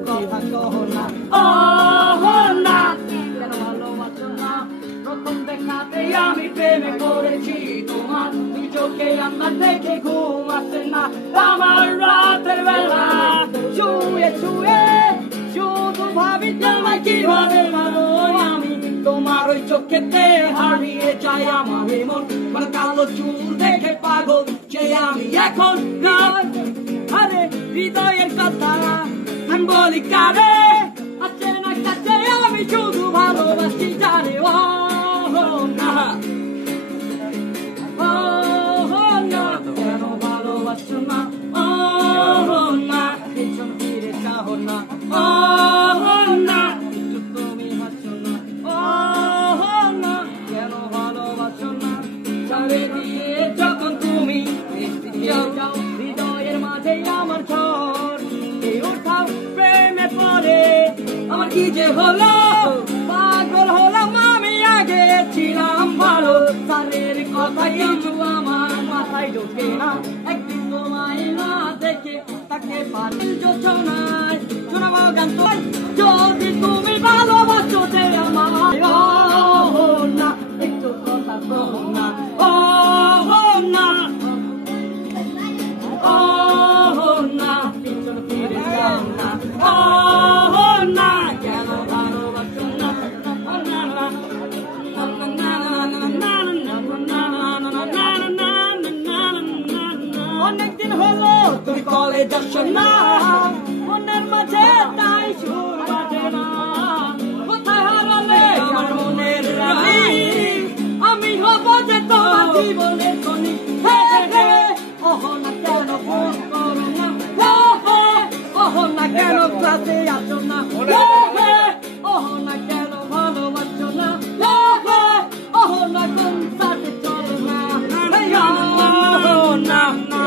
কথা কহো না ও না কেন ভালোবাসো না প্রথম দেখাতে আমি প্রেমে করেছি তোমার দুই চোখে আমার দেখে ঘুম আসে না আমার রাতের বেলা শুয়ে শুয়ে শুধু ভাবি তোমায় কিভাবে ভালো আমি তোমার ওই চোখেতে হারিয়ে যাই আমার মন কালো চুল দেখে পাগল যে আমি এখন আরে হৃদয়ের কথা আমি বলি কারে আছে না কাছে আমি শুধু ভালোবাসি জানে ও না কেন ভালোবাসো না ও না পিছন ফিরে চাও না ও না তুমি হাসো না ও না কেন ভালোবাসো না ছেড়ে দিয়ে যখন তুমি যাও হৃদয়ের মাঝে আমার ঝড় উঠাও প্রেমে পড়ে আমার কি যে হলো পাগল হলাম আমি আগে ছিলাম ভালো তাদের কথা কিছু আমার মাথায় ঢোকে না একদিন তোমায় না দেখে তাকে পারি যোচনায় শোনাবো গান তো যদি তুমি ভালোবাসো যে আমার না একটু কথা কহো না ও না ও না পিছন ফিরে যাও না ও না কেন ভালোবাসো না অনেকদিন হলো তুমি কলেজ আসো না মনের মাঝে তাই সুর বাজে না কোথায় হারালে আমার মনের রানী আমি হব যে তোমার জীবনের খনি ওহ না কেন ফোন করো না ওহ না কেন ক্লাসে আসো না ওহ না কেন ভালোবাসো না ওহ না কোন সাথে চলো না না